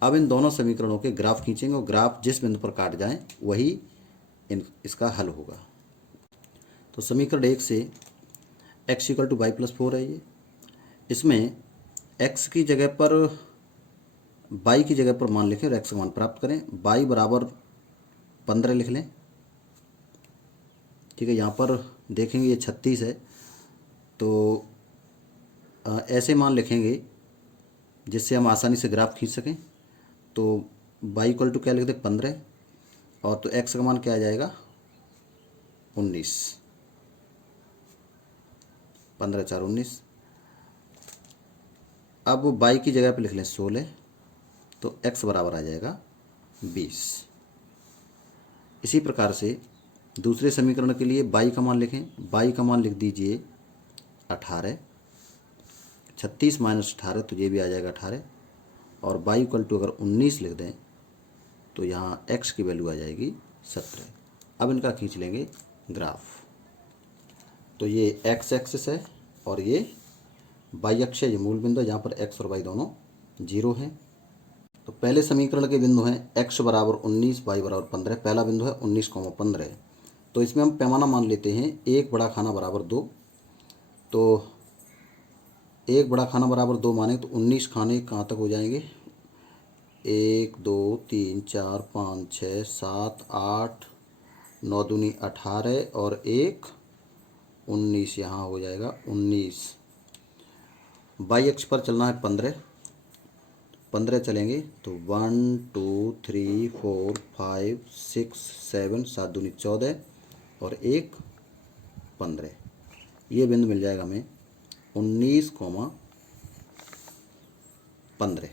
अब इन दोनों समीकरणों के ग्राफ खींचेंगे और ग्राफ जिस बिंदु पर काट जाएं वही इसका हल होगा। तो समीकरण 1 से x = y + 4 है ये। इसमें x की जगह पर y की जगह पर मान लिखें और x का मान प्राप्त करें। y बराबर 15 लिख लें, ठीक है। यहाँ पर देखेंगे ये 36 है, तो ऐसे मान लिखेंगे जिससे हम आसानी से ग्राफ खींच सकें। तो y = क्या लिख दें? 15, और तो x का मान क्या आ जाएगा? 19, 15 4 19। अब y की जगह पे लिख लें 16, तो x बराबर आ जाएगा 20। इसी प्रकार से दूसरे समीकरण के लिए y का मान लिखें। y का मान लिख दीजिए 18, 36 - 18, तो ये भी आ जाएगा 18, और y = अगर 19 लिख दें तो यहाँ x की वैल्यू आ जाएगी 17। अब इनका खींच लेंगे ग्राफ। तो ये x एक्सिस है और ये y अक्ष है, ये मूल बिंदु है जहाँ पर x और y दोनों 0 हैं। तो पहले समीकरण के बिंदु हैं x बराबर 19, y बराबर 15। पहला बिंदु है 19,15। तो इसमें हम पैमाना मान लेते हैं 1 बड़ा खाना बराबर 2। तो 1 बड़ा खाना बराबर 2 माने तो 19 खाने कहाँ तक हो जाएंगे? 1 2 3 4 5 6 7 8, 9 दूनी 18 और 1 19, यहाँ हो जाएगा 19। y अक्ष पर चलना है 15 चलेंगे, तो 1 2 3 4 5 6 7, 7 दूनी 14 और 1 15। ये बिंदु मिल जाएगा हमें 19,15।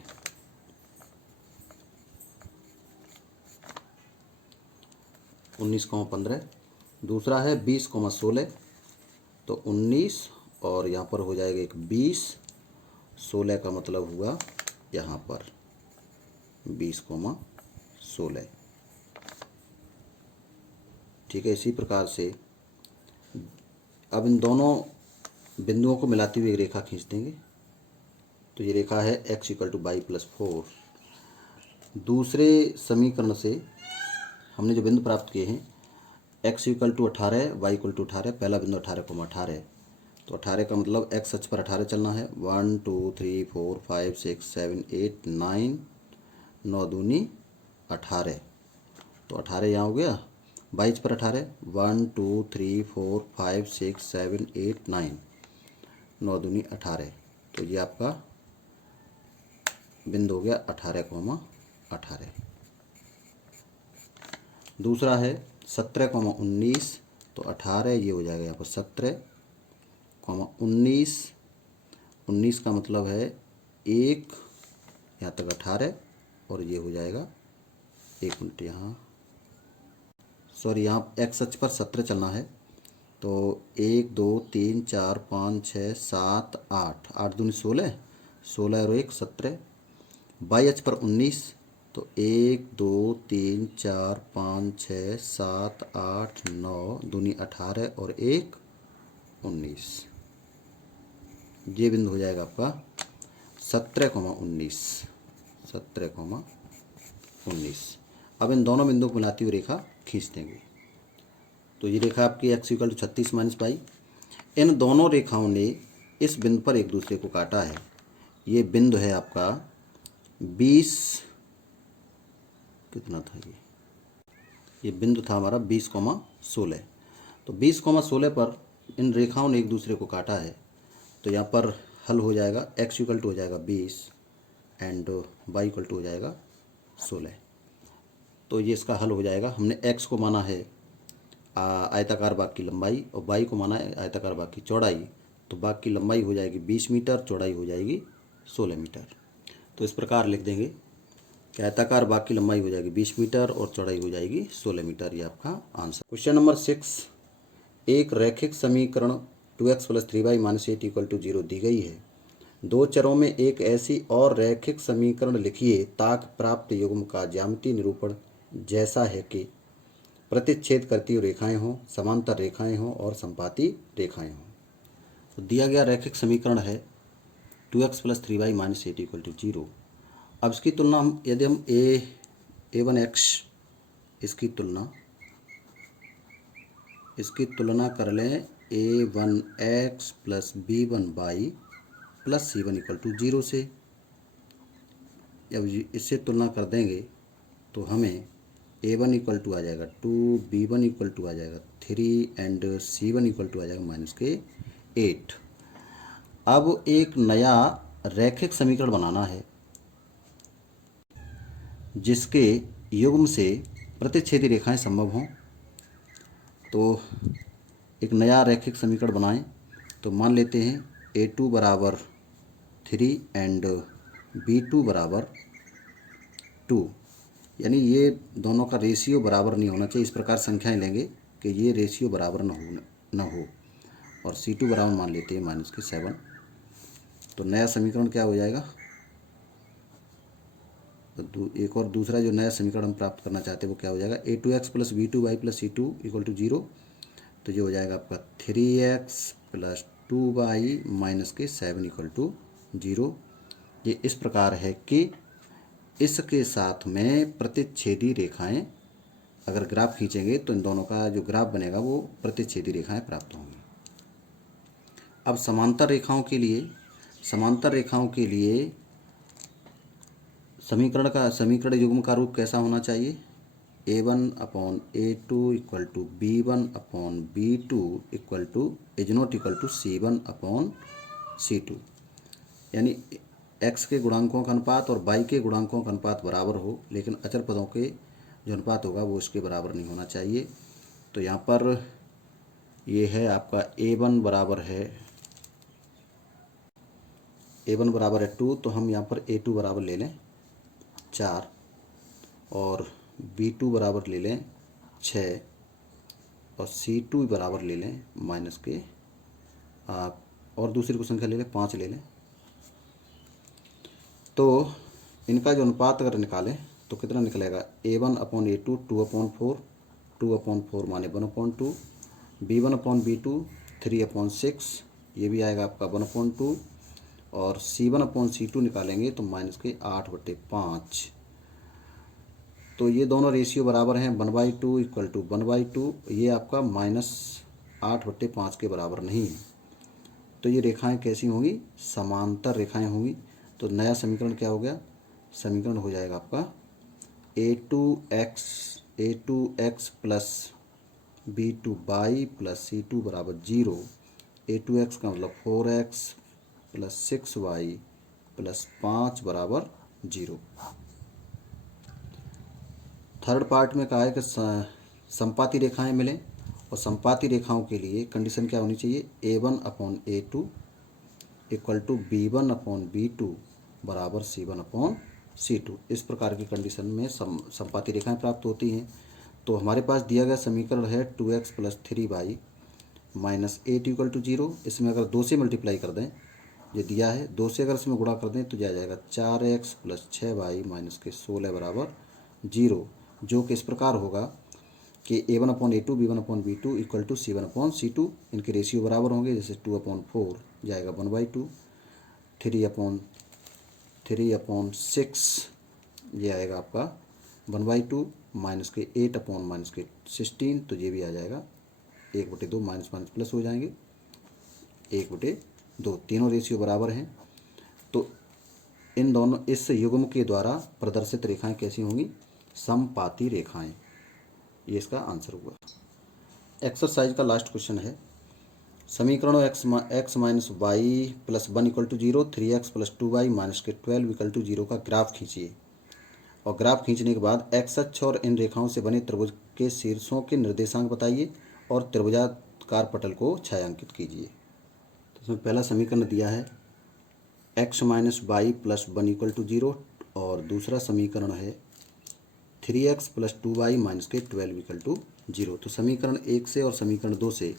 19,15। दूसरा है 20,16, तो 19 और यहाँ पर हो जाएगा एक 20, 16 का मतलब हुआ यहाँ पर 20,16, ठीक है। इसी प्रकार से अब इन दोनों बिंदुओं को मिलाती हुई एक रेखा खींच देंगे। तो ये रेखा है x = y + 4। दूसरे समीकरण से हमने जो बिंदु प्राप्त किए हैं x = 18, y = 18, पहला बिंदु 18,18, तो 18 का मतलब x अक्ष पर 18 चलना है। 1 2 3 4 5 6 7 8 9, 9 दूनी 18, तो 18 यहाँ हो गया। 22 पर 18, 1 2 3 4 5 6 7 8 9, 9 दूनी 18, तो ये आपका बिंदु हो गया 18,18। दूसरा है 17,19, तो 18 ये हो जाएगा यहाँ पर 17,19। 19 का मतलब है 1, यहाँ तक 18 और ये हो जाएगा 1 मिनट, यहाँ सॉरी, यहाँ x अक्ष पर 17 चलना है, तो 1 2 3 4 5 6 7 8, 8 दूनी 16, 16 और 1 17, बाई अक्ष पर 19, तो 1 2 3 4 5 6 7 8 9 दूनी 18 और 1 19। ये बिंदु हो जाएगा आपका 17,19, 17,19। अब इन दोनों बिंदुओं को मिलाती हुई रेखा खींच देंगे। तो ये रेखा आपकी x = 36 - पाई। इन दोनों रेखाओं ने इस बिंदु पर एक दूसरे को काटा है। ये बिंदु है आपका 20, कितना था ये बिंदु था हमारा 20,16। तो 20,16 पर इन रेखाओं ने एक दूसरे को काटा है। तो यहाँ पर हल हो जाएगा, x = हो जाएगा 20 एंड y = हो जाएगा 16। तो ये इसका हल हो जाएगा। हमने x को माना है आयताकार भाग की लंबाई और y को माना है आयताकार भाग की चौड़ाई। तो भाग की लंबाई हो जाएगी 20 मीटर, चौड़ाई हो जाएगी 16 मीटर। तो इस प्रकार लिख देंगे कि आयताकार भाग की लंबाई हो जाएगी 20 मीटर और चौड़ाई हो जाएगी 16 मीटर। ये आपका आंसर। क्वेश्चन नंबर 6, एक रैखिक समीकरण 2x + 3y - 8 = 0 दी गई है। दो चरों में एक ऐसी और रैखिक समीकरण लिखिए ताकि प्राप्त युग्म का ज्यामितीय निरूपण जैसा है कि प्रतिच्छेद करती हुई रेखाएं हों, समांतर रेखाएं हों और संपाती रेखाएं हों। तो दिया गया रैखिक समीकरण है 2x + 3y - 8 = 0। अब इसकी तुलना हम यदि हम a1x इसकी तुलना कर लें a1x + b1y + c1 = 0 से। जब इससे तुलना कर देंगे तो हमें a1 = आ जाएगा 2, b1 = आ जाएगा 3 एंड c1 = आ जाएगा -8। अब एक नया रैखिक समीकरण बनाना है जिसके युग्म से प्रतिच्छेदी रेखाएं संभव हों। तो एक नया रैखिक समीकरण बनाएं। तो मान लेते हैं a2 = 3 एंड b2 = 2, यानी ये दोनों का रेशियो बराबर नहीं होना चाहिए। इस प्रकार संख्याएं लेंगे कि ये रेशियो बराबर न हो और c2 बराबर मान लेते हैं -7। तो नया समीकरण क्या हो जाएगा? तो एक और दूसरा जो नया समीकरण हम प्राप्त करना चाहते हैं वो क्या हो जाएगा? a2x + b2y + c2 = 0। तो ये हो जाएगा आपका 3x + 2y - 7 = 0। ये इस प्रकार है कि इसके साथ में प्रतिच्छेदी रेखाएं, अगर ग्राफ खींचेंगे तो इन दोनों का जो ग्राफ बनेगा वो प्रतिच्छेदी रेखाएं प्राप्त होंगी। अब समांतर रेखाओं के लिए समीकरण युग्म का रूप कैसा होना चाहिए? a1/a2 = b1/b2 = c1/c2, यानी x के गुणांकों का अनुपात और y के गुणांकों का अनुपात बराबर हो, लेकिन अचर पदों के जो अनुपात होगा वो इसके बराबर नहीं होना चाहिए। तो यहाँ पर ये है आपका a1 बराबर है 2, तो हम यहाँ पर a2 बराबर ले लें 4 और b2 बराबर ले लें 6 और c2 बराबर ले लें और दूसरी को संख्या ले लें 5 ले लें। तो इनका जो अनुपात अगर निकालें तो कितना निकलेगा? a1/a2 2/4, 2/4 माने 1/2, b1/b2 3/6, ये भी आएगा आपका 1/2 और c1/c2 निकालेंगे तो -8/5। तो ये दोनों रेशियो बराबर हैं 1/2 = 1/2, ये आपका -8/5 के बराबर नहीं है। तो ये रेखाएं कैसी होंगी? समांतर रेखाएं होंगी। तो नया समीकरण क्या हो गया? समीकरण हो जाएगा आपका a2x + b2y + c2 = 0। a2x का मतलब 4x + 6y + 5 = 0। थर्ड पार्ट में कहा है कि संपाती रेखाएं मिलें, और संपाती रेखाओं के लिए कंडीशन क्या होनी चाहिए? a1/a2 = b1/b2 = c1/c2। इस प्रकार की कंडीशन में संपाती रेखाएं प्राप्त होती हैं। तो हमारे पास दिया गया समीकरण है 2x + 3y minus 8 equal to 0। इसमें अगर 2 से मल्टीप्लाई कर दें, ये दिया है, 2 से अगर इसमें गुणा कर दें तो क्या जाएगा 4x प्लस 6y माइनस के 16 बराबर 0, जो कि इस प्रकार होगा कि a1/a2 b1/b2 equal to c1/c2। इनके रेशियो बराबर होंगे, जैसे 2/4 जाएगा 1/2, 3/6 ये आएगा आपका 1/2 माइनस के 8/-16, तो ये भी आ जाएगा 1/2, माइनस माइनस प्लस हो जाएंगे 1/2। तीनों रेशियो बराबर हैं, तो इन दोनों इस युग्म के द्वारा प्रदर्शित रेखाएं कैसी होंगी, समपाती रेखाएं। ये इसका आंसर हुआ। एक्सरसाइज का लास्ट क्वेश्चन है, समीकरणों x minus y plus 1 equal to 0, 3x plus 2y minus के 12 इक्वल टू 0 का ग्राफ खींचिए। और ग्राफ खींचने के बाद एक्स अक्ष और इन रेखाओं से बने त्रिभुज के शीर्षों के निर्देशांक बताइए और त्रिभुजाकार पटल को छायांकित कीजिए। तो इसमें पहला समीकरण दिया है x minus y plus 1 equal to 0, और दूसरा समीकरण है 3x प्लस 2y माइनस के 12 इक्वल टू 0। तो समीकरण 1 से और समीकरण 2 से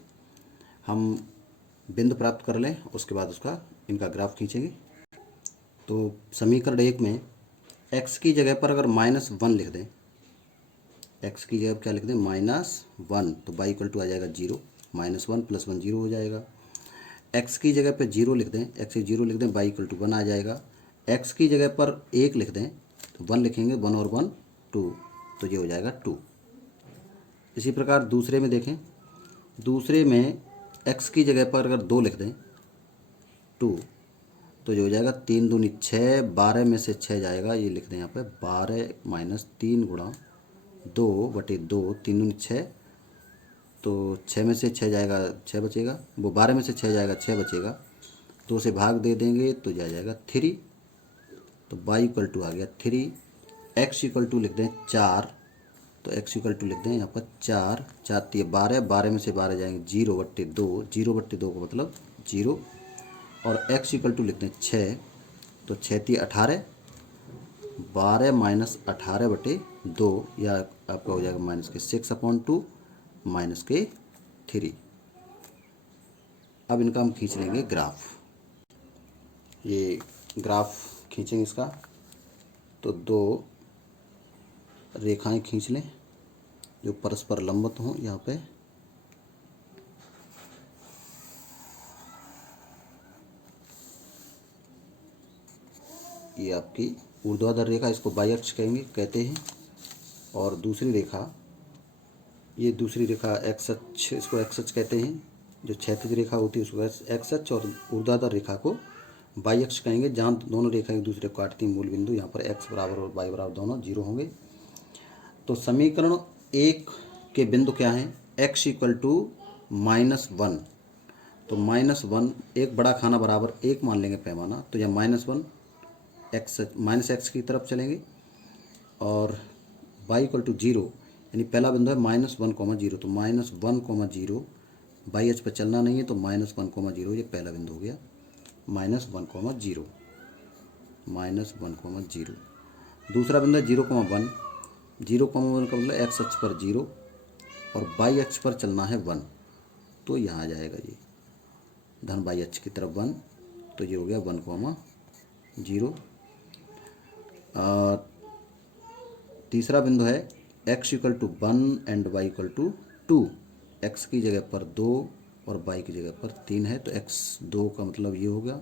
हम बिंदु प्राप्त कर लें, उसके बाद उसका इनका ग्राफ खींचेंगे। तो समीकरण 1 में x की जगह पर अगर -1 लिख दें, x की जगह क्या लिख दें -1, तो y इक्वल टू आ जाएगा 0, -1 प्लस 1 0 हो जाएगा। x की जगह पर 0 लिख दें, x की 0 लिख दें, y इक्वल टू 1 आ जाएगा। x की जगह पर 1 लिख दें, तो 1 लिखेंगे, 1 और 1 2, तो ये हो जाएगा 2। इसी प्रकार दूसरे में देखें, दूसरे में x की जगह पर अगर 2 लिख दें 2, तो जो हो जाएगा 3 दूनी 6, 12 में से 6 जाएगा, ये लिख दें यहाँ पे 12 माइनस 3 गुणा 2/2, 3 दूनी 6, तो 6 में से 6 जाएगा 6 बचेगा, वो 12 में से 6 जाएगा 6 बचेगा, 2 से भाग दे देंगे तो जा जाएगा 3, तो y इक्वल टू आ गया 3। x इक्वल टू लिख दें 4, तो x इक्वल टू लिख दें यहाँ पर 4, 4 12, 12 में से 12 जाएंगे 0/2, 0/2 का मतलब 0, और x इक्वल टू लिख दें 6, तो 6 18, 12 माइनस 18/2, या आपका हो जाएगा माइनस के 6/2 माइनस के 3। अब इनका हम खींच लेंगे ग्राफ। ये ग्राफ खींचेंगे इसका, तो 2 रेखाएं खींच लें जो परस्पर लंबवत हों। यहाँ पे ये आपकी ऊर्ध्वाधर रेखा, इसको बाह्य अक्ष कहते हैं, और दूसरी रेखा, ये दूसरी रेखा एक्स अक्ष, इसको एक्स अक्ष कहते हैं। जो क्षैतिज रेखा होती है उसको एक्स अक्ष, और ऊर्ध्वाधर रेखा को वाई अक्ष कहेंगे। जहाँ दोनों रेखा एक दूसरे को काटती हैं मूल बिंदु, यहाँ पर x बराबर और y बराबर दोनों 0 होंगे। तो समीकरण 1 के बिंदु क्या हैं, x इक्वल टू -1, तो -1 एक बड़ा खाना बराबर 1 मान लेंगे पैमाना, तो यह -1 x की तरफ चलेंगे, और y इक्वल टू 0, यानी पहला बिंदु है -1, 0, तो -1, 0, बाई अक्ष पर चलना नहीं है, तो -1, 0 ये पहला बिंदु हो गया, -1, 0, -1, 0। दूसरा बिंदु है 0,1, 0,1 का मतलब एक्स अक्ष पर 0 और बाई अक्ष पर चलना है 1, तो यहाँ आ जाएगा ये धन बाई अक्ष की तरफ 1, तो ये हो गया 1,0। तीसरा बिंदु है x equal to 1 and y equal to 2, x की जगह पर 2 और y की जगह पर 3 है, तो x 2 का मतलब ये होगा,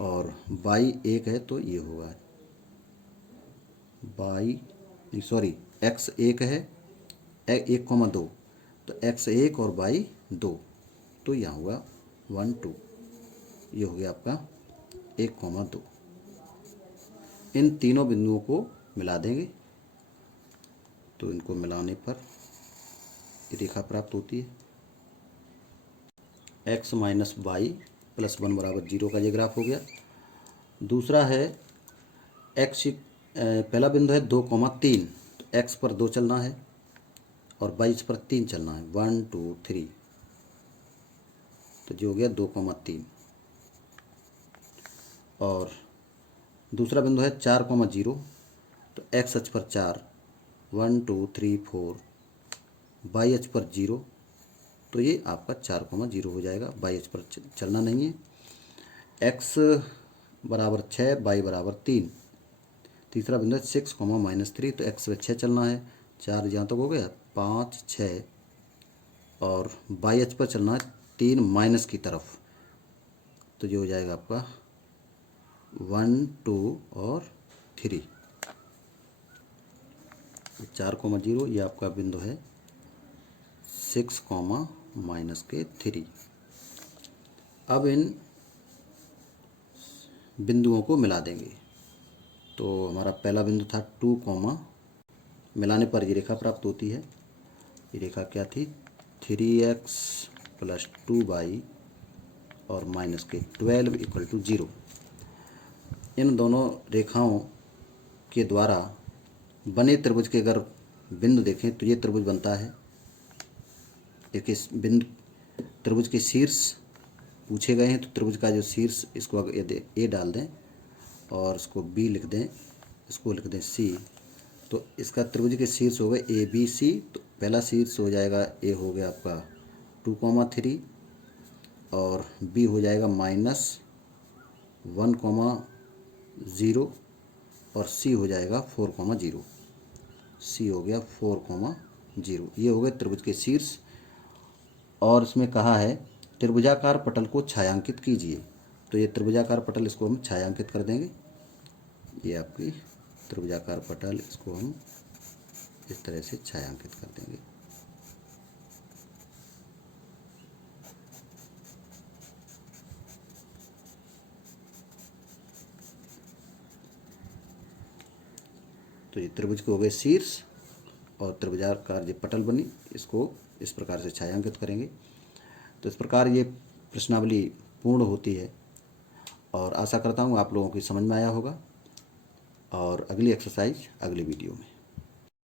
और y 1 है तो ये होगा x 1 है 1,2, तो x 1 और y 2, तो यहाँ होगा 1 2, ये हो गया आपका 1,2। इन तीनों बिंदुओं को मिला देंगे, तो इनको मिलाने पर रेखा प्राप्त होती है। x माइनस वाई प्लस 1 बराबर 0 का ये ग्राफ हो गया। दूसरा है पहला बिंदु है 2,3, तो x पर 2 चलना है और y पर 3 चलना है, 1 2 3, तो जो हो गया 2,3। और दूसरा बिंदु है 4,0, तो x अक्ष पर 4, 1 2 3 4, y अक्ष पर 0, तो ये आपका 4,0 हो जाएगा। बाई एच पर चलना नहीं है। एक्स बराबर 6, बाई बराबर 3। तीसरा बिंदु है 6,-3, तो एक्स पे 6 चलना है। 4 जहाँ तक हो गया, 5, 6 और बाई एच पर चलना है 3 माइनस की तरफ, तो जो हो जाएगा आपका 1, 2 और 3। 4,0 ये आपका बिंदु है 6,-3। अब इन बिंदुओं को मिला देंगे। तो हमारा पहला बिंदु था 2, मिलाने पर ये रेखा प्राप्त होती है। ये रेखा क्या थी, 3x + 2y और माइनस के 12 = 0। इन दोनों रेखाओं के द्वारा बने त्रिभुज के अगर बिंदु देखें तो ये त्रिभुज बनता है। एक इस बिंदु त्रिभुज के शीर्ष पूछे गए हैं, तो त्रिभुज का जो शीर्ष, इसको अगर यदि ए डाल दें और इसको बी लिख दें, इसको लिख दें सी, तो इसका त्रिभुज के शीर्ष हो गए ए बी सी। तो पहला शीर्ष हो जाएगा, ए हो गया आपका 2,3 और बी हो जाएगा -1,0 और सी हो जाएगा 4,0। सी हो गया 4,0। ये हो गए त्रिभुज के शीर्ष। और इसमें कहा है त्रिभुजाकार पटल को छायांकित कीजिए। तो ये त्रिभुजाकार पटल, इसको हम छायांकित कर देंगे। ये आपकी त्रिभुजाकार पटल, इसको हम इस तरह से छायांकित कर देंगे। तो ये त्रिभुज के हो गए शीर्ष और त्रिभुजाकार जो पटल बनी, इसको इस प्रकार से छायांकित करेंगे। तो इस प्रकार ये प्रश्नावली पूर्ण होती है और आशा करता हूँ आप लोगों की समझ में आया होगा। और अगली एक्सरसाइज अगली वीडियो में।